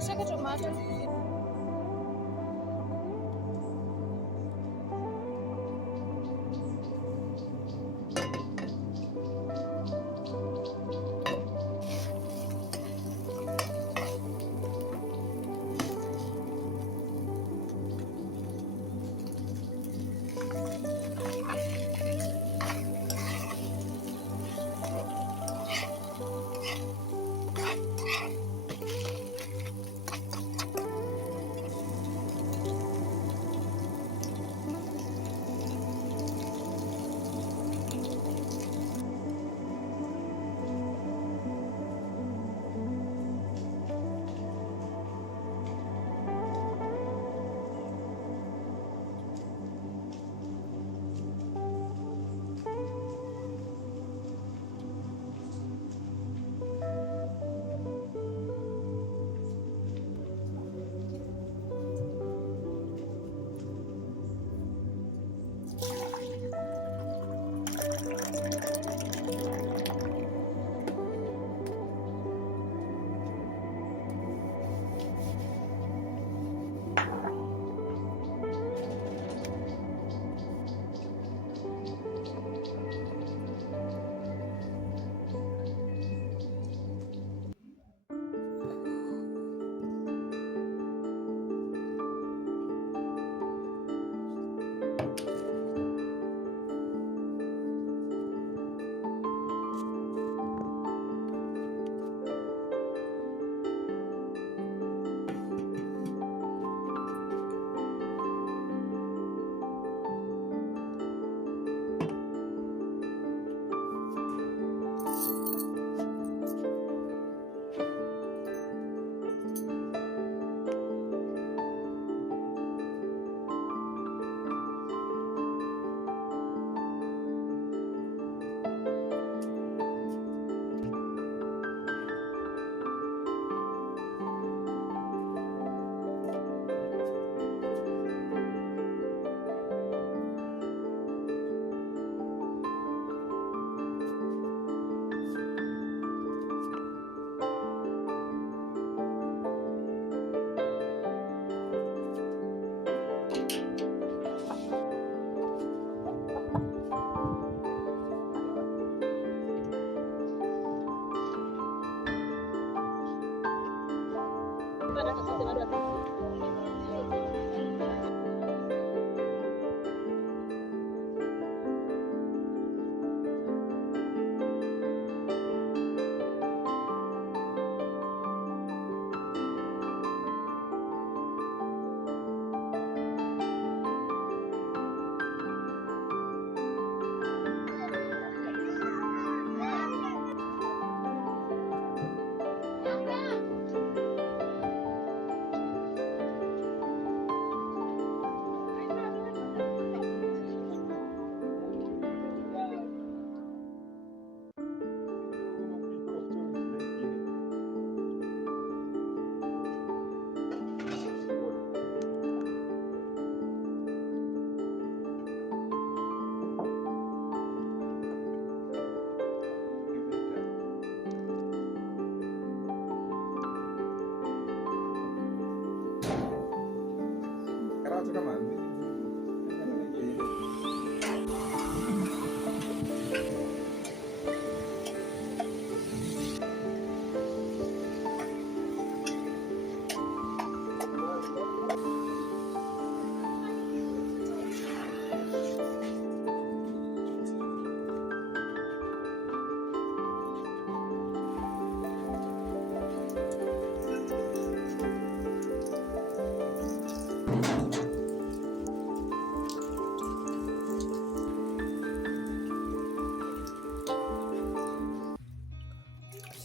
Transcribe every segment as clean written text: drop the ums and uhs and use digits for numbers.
Shaka tomato.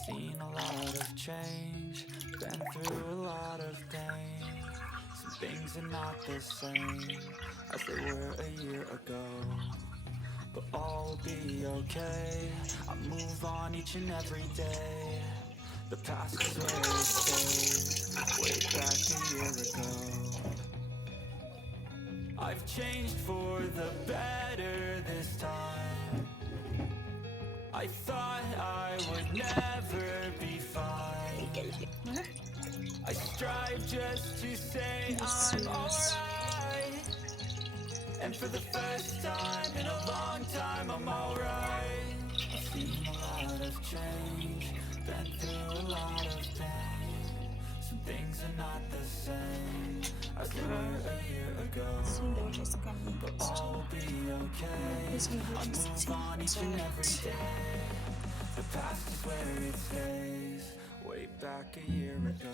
Seen a lot of change, been through a lot of pain. Some things are not the same as they were a year ago, but all will be okay. I move on each and every day. The past is where it stays, way back a year ago. I've changed for the better this time. I thought I would never be fine. I strive just to say I'm alright. And for the first time in a long time, I'm alright. I've seen a lot of change, been through a lot of pain. Some things are not the same as they were a year ago, but all will be okay. I move on each and every day. The past is where it stays, way back a year ago.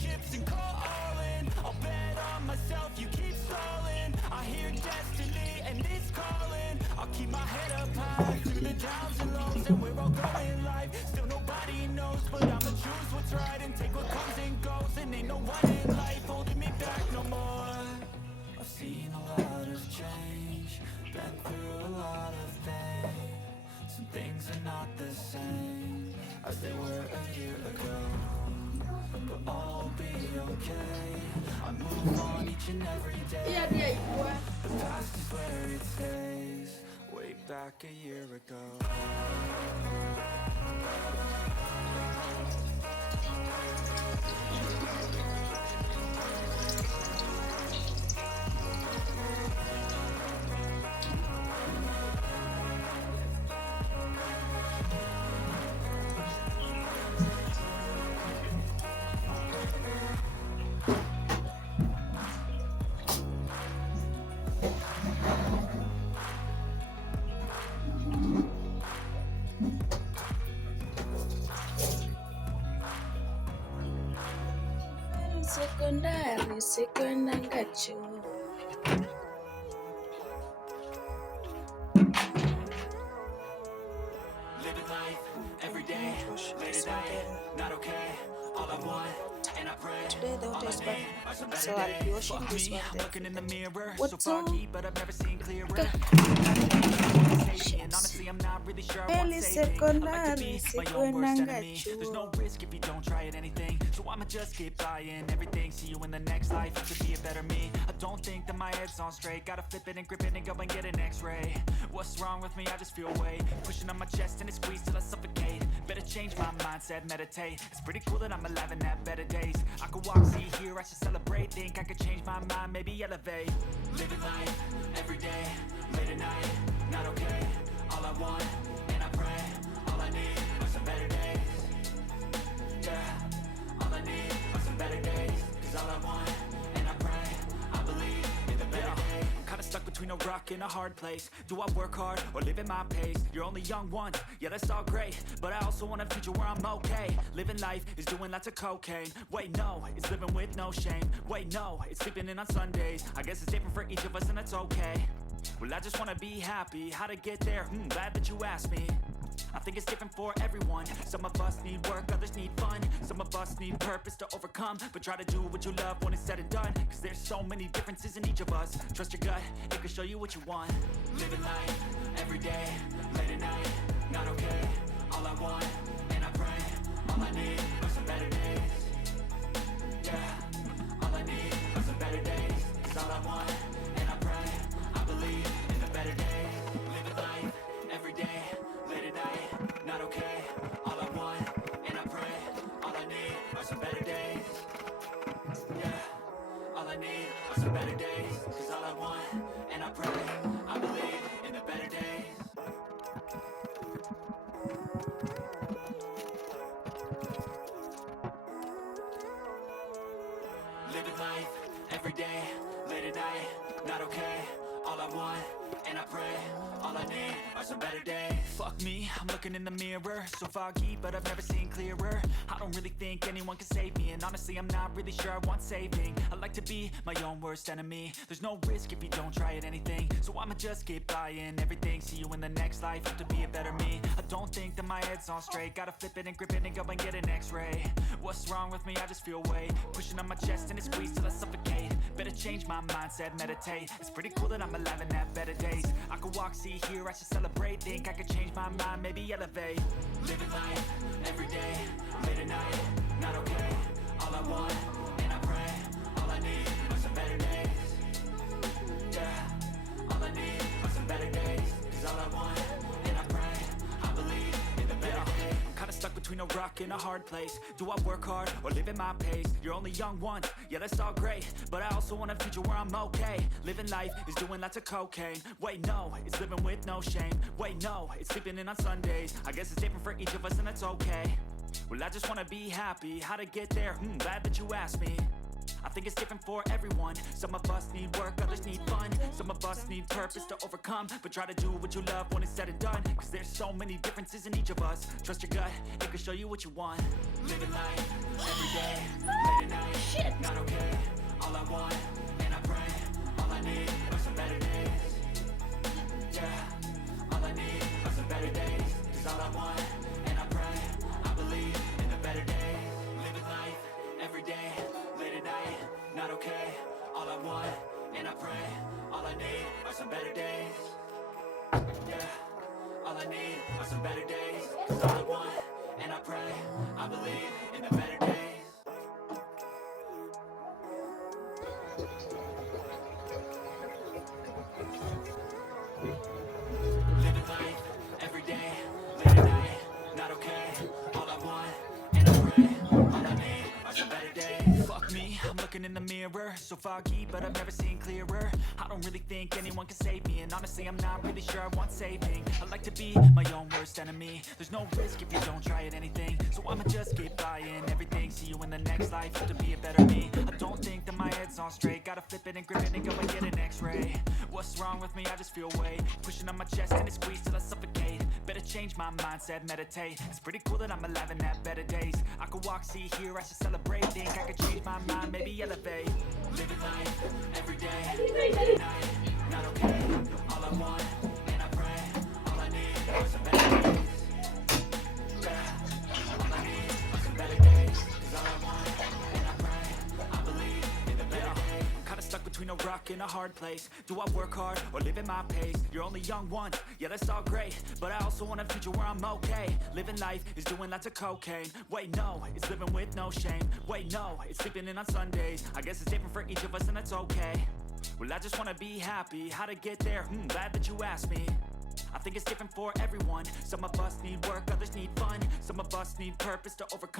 Chips and call all in. I'll bet on myself, you keep stalling. I hear destiny and it's calling. I'll keep my head up high through the downs and lows, and we're all going in life. Still nobody knows, but I'ma choose what's right and take what comes and goes. And ain't no one in life holding me back no more. I've seen a lot of change, been through a lot of pain. Some things are not the same as they were a year ago, but all will be okay. I move on each and every day. The past is where it stays, way back a year ago. Sekondari sekwenda ngacho. Living life every day, late at night, not okay. All I want, and I pray. Today the water is bad, so I'll be washing this one then. Looking in the mirror, What's so foggy, but I've never seen clearer. And honestly, I'm not really sure I want to say things. I like to be my own worst enemy. There's no risk if you don't try at anything, so I'ma just keep buying everything. See you in the next life, to be a better me. don't think that my head's on straight. Gotta flip it and grip it and go and get an x-ray. What's wrong with me? I just feel weight pushing on my chest and it squeezes till I suffocate. Better change my mindset, meditate. It's pretty cool that I'm alive and have better days. I could walk, see, hear, I should celebrate. Think I could change my mind, maybe elevate. Living life, every day, late at night, not okay. All I want, and I pray, all I need are some better days. Yeah, all I need are some better days. Cause all I want, and I pray, I believe in the better days. I'm kinda stuck between a rock and a hard place. Do I work hard or live at my pace? You're only young once, yeah that's all great, but I also want a future where I'm okay. Living life is doing lots of cocaine. Wait no, it's living with no shame. Wait no, it's sleeping in on Sundays. I guess it's different for each of us and that's okay. Well I just wanna be happy, how to get there? Glad that you asked me. I think it's different for everyone. Some of us need work, others need fun. Some of us need purpose to overcome. But try to do what you love when it's said and done. Cause there's so many differences in each of us. Trust your gut, it can show you what you want. Living life, every day, late at night, not okay. All I want, and I pray, all I need are some better days. Yeah, all I need are some better days. Cause all I want, and I pray, I believe in the better days. Living life, every day, late at night, not okay. All I want, and I pray, all I need are some better days. Yeah, all I need are some better days. Cause all I want, and I pray, I believe in the better days. Living life, every day, late at night, not okay. All I want, and I pray, all I need are some better days. Fuck me, I'm looking in the mirror, so foggy, but I've never seen clearer. I don't really think anyone can save me, and honestly I'm not really sure I want saving. I like to be my own worst enemy. There's no risk if you don't try at anything, so I'ma just keep buying everything. See you in the next life, have to be a better me. I don't think that my head's on straight. Gotta flip it and grip it and go and get an x-ray. What's wrong with me? I just feel weight pushing on my chest and it squeezes till I suffocate. Better change my mindset, meditate. It's pretty cool that I'm alive and have better days. I could walk, see, hear, I should celebrate. Think I could change my mind, maybe elevate. Living life, every day, late at night, not okay. All I want, and I pray, all I need are some better days. Yeah, all I need are some better days. Cause all I want, and I pray, I believe in the better days. I'm kinda stuck between a rock and a hard place. Do I work hard or live at my pace? You're only young once, yeah that's all great, but I also want a future where I'm okay. Living life is doing lots of cocaine. Wait no, it's living with no shame. Wait no, it's sleeping in on Sundays. I guess it's different for each of us and that's okay. Well I just wanna be happy, how to get there? Glad that you asked me. I think it's different for everyone. Some of us need work, others need fun. Some of us need purpose to overcome. But try to do what you love when it's said and done. Cause there's so many differences in each of us. Trust your gut, it can show you what you want. Living life, every day, late at night, not okay. All I want, and I pray, all I need are some better days. Yeah, all I need are some better days. Cause all I want, and I pray, I believe in the better days. Living life, every day, late at night, not okay. All I want, and I pray, all I need are some better days. Yeah, all I need are some better days. Cause all I want, and I pray, I believe in the better days. Living life, every day, late at night, not okay. All I want, and I pray, all I need are some better days. Fuck me, I'm looking in the mirror, so foggy, but I've never seen clearer. I don't really think anyone can save me, and honestly I'm not really sure I want saving. I like to be my own worst enemy. There's no risk if you don't try at anything, so I'ma just keep buying everything. See you in the next life, have to be a better me. I don't think that my head's on straight. Gotta flip it and grip it and go and get an x-ray. What's wrong with me? I just feel weight pushing on my chest and it squeezes till I suffocate. Better change my mindset, meditate. It's pretty cool that I'm alive and have better days. I could walk, see, hear, I should celebrate. Think I could change my mind, maybe elevate. Living life, every day, late at night, not okay. All I want, and I pray, all I need are some better days. Yeah, all I need are some better days. Cause all I want, and I pray, I believe in the better days. I'm kinda stuck between a rock and a hard place. Do I work hard or live at my pace? You're only young once, yeah that's all great, but I also want a future where I'm okay. Living life is doing lots of cocaine. Wait no, it's living with no shame. Wait no, it's sleeping in on Sundays. I guess it's different for each of us and that's okay. Well, I just wanna be happy. How to get there? Glad that you asked me. I think it's different for everyone. Some of us need work, others need fun. Some of us need purpose to overcome